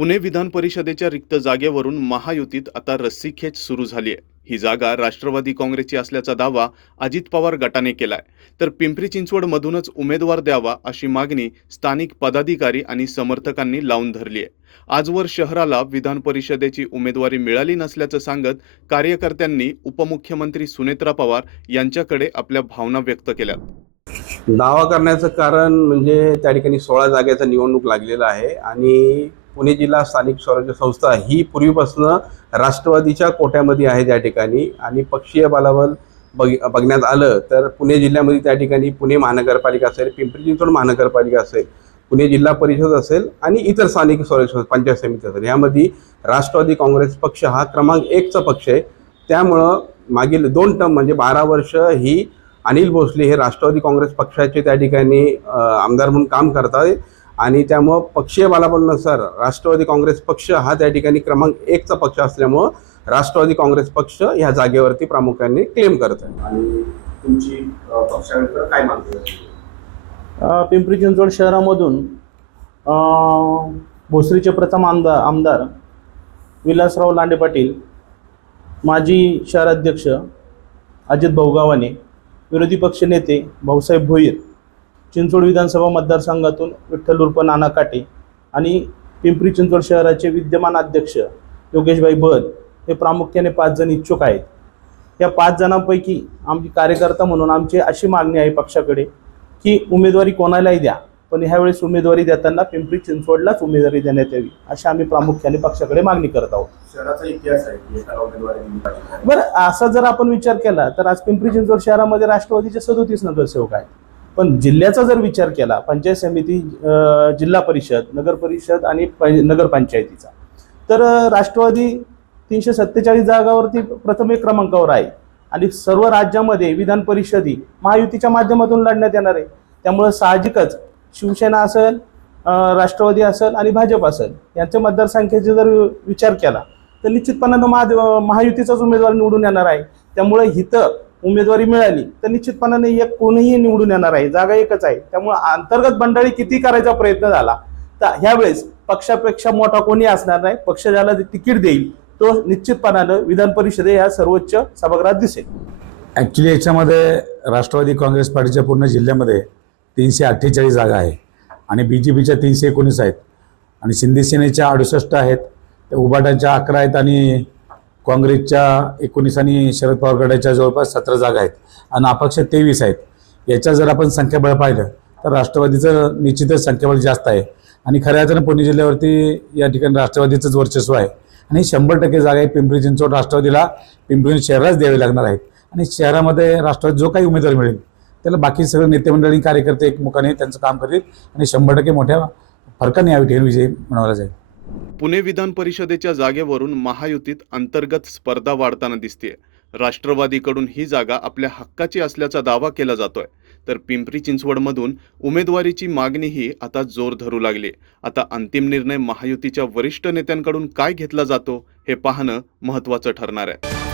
पुणे विधान परिषदेच्या रिक्त जागेवरून महायुतीत आता रस्सीखेच सुरू झाली आहे. ही जागा राष्ट्रवादी काँग्रेसची असल्याचा दावा अजित पवार गटाने केलाय. तर पिंपरी चिंचवड मधूनच उमेदवार द्यावा अशी मागणी स्थानिक पदाधिकारी आणि समर्थकांनी लावून धरली आहे. आजवर शहराला विधान परिषदेची उमेदवारी मिळाली नसल्याचं सांगत कार्यकर्त्यांनी उपमुख्यमंत्री सुनेत्रा पवार यांच्याकडे आपल्या भावना व्यक्त केल्यात. दावा करण्याचं कारण म्हणजे त्या ठिकाणी 16 जागेचा निवडणूक लागलेला आहे आणि पुणे जिल्हा स्थानिक स्वराज्य संस्था ही पूर्वीपासून राष्ट्रवादीच्या कोट्यामध्ये आहे त्या ठिकाणी आणि पक्षीय बलाबल बघण्यात आलं तर पुणे जिल्ह्यामध्ये त्या ठिकाणी पुणे महानगरपालिका असेल, पिंपरी चिंचवड महानगरपालिका असेल, पुणे जिल्हा परिषद असेल आणि इतर स्थानिक स्वराज्य पंचायत समिती असेल, यामध्ये राष्ट्रवादी काँग्रेस पक्ष हा क्रमांक 1चा पक्ष आहे. त्यामुळं मागील 2 टर्म म्हणजे 12 वर्ष ही अनिल भोसले हे राष्ट्रवादी काँग्रेस पक्षाचे त्या ठिकाणी आमदार म्हणून काम करतात आणि त्यामुळं पक्षीय बलाबलानुसार राष्ट्रवादी काँग्रेस पक्ष हा त्या ठिकाणी क्रमांक 1चा पक्ष असल्यामुळं राष्ट्रवादी काँग्रेस पक्ष ह्या जागेवरती प्रामुख्याने क्लेम करत आहे. आणि तुमची पक्षाकडे काय मागणी आहे? पिंपरी चिंचवड शहरामधून भोसरीचे प्रथम आमदार विलासराव लांडे पाटील, माजी शहराध्यक्ष अजित भाऊ, विरोधी पक्ष नेते भाऊसाहेब भोईर, चिंचवड विधानसभा मतदारसंघातून विठ्ठल उर्फ नाना काटे आणि पिंपरी चिंचवड शहराचे विद्यमान अध्यक्ष योगेशभाई बद हे प्रामुख्याने 5 जण इच्छुक आहेत. या 5 जणांपैकी आमची कार्यकर्ता म्हणून आमची अशी मागणी आहे पक्षाकडे की उमेदवारी कोणालाही द्या, पण ह्यावेळेस उमेदवारी देताना पिंपरी चिंचवडलाच उमेदवारी देण्यात यावी अशी आम्ही प्रामुख्याने पक्षाकडे मागणी करत आहोत. शहराचा इतिहास आहे की एका उमेदवारी दिली पाहिजे. बरं, असा जर आपण विचार केला तर आज पिंपरी चिंचवड शहरामध्ये राष्ट्रवादीचे 37 नगरसेवक आहेत, पण जिल्ह्याचा जर विचार केला पंचायत समिती, जिल्हा परिषद, नगर परिषद आणि नगरपंचायतीचा, तर राष्ट्रवादी 347 जागावरती प्रथम 1 क्रमांकावर आहे आणि सर्व राज्यामध्ये विधान परिषदी महायुतीच्या माध्यमातून लढण्यात येणार आहे. त्यामुळे साहजिकच शिवसेना असेल, राष्ट्रवादी असेल आणि भाजप असेल यांच्या मतदारसंख्येचा जर विचार केला तर निश्चितपणानं महायुतीचाच उमेदवार निवडून येणार आहे. त्यामुळे हिथं उमेदवारी मिळाली तर निश्चितपणाने कोणीही निवडून येणार आहे. जागा एकच आहे. त्यामुळे अंतर्गत बंडाळी किती करायचा प्रयत्न झाला तर ह्यावेळेस पक्षापेक्षा मोठा कोणी असणार नाही. पक्ष ज्याला तिकीट देईल तो निश्चितपणानं विधान परिषदे या सर्वोच्च सभागृहात दिसेल. ॲक्च्युली याच्यामध्ये राष्ट्रवादी काँग्रेस पार्टीच्या पूर्ण जिल्ह्यामध्ये 348 जागा आहे आणि BJPच्या 319 आहेत आणि शिंदे सेनेच्या 68 आहेत, उभाटांच्या 11 आहेत आणि काँग्रेसच्या 19 आणि शरद पवार गटाच्या जवळपास 17 जागा आहेत आणि अपक्ष 23 आहेत. याच्या जर आपण संख्याबळ पाहिलं तर राष्ट्रवादीचं निश्चितच संख्याबळ जास्त आहे आणि खऱ्या अर्थानं पुणे जिल्ह्यावरती या ठिकाणी राष्ट्रवादीचंच वर्चस्व आहे आणि 100% जागा आहे पिंपरी चिंचवड राष्ट्रवादीला पिंपरी शहरालाच द्यावे लागणार आहेत आणि शहरामध्ये राष्ट्रवादी जो काही उमेदवार मिळेल त्याला बाकी सगळे नेते मंडळी कार्यकर्ते एकमुखाने त्यांचं काम करतील आणि 100% मोठ्या फरकाने या ठिकाणी विजय मिळवला जाईल. पुणे विधान परिषदेच्या जागेवरून महायुतीत अंतर्गत स्पर्धा वाढताना दिसतेय. राष्ट्रवादीकडून ही जागा आपल्या हक्काची असल्याचा दावा केला जातोय, तर पिंपरी चिंचवडमधून उमेदवारीची मागणीही आता जोर धरू लागली. आता अंतिम निर्णय महायुतीच्या वरिष्ठ नेत्यांकडून काय घेतला जातो हे पाहणं महत्त्वाचं ठरणार आहे.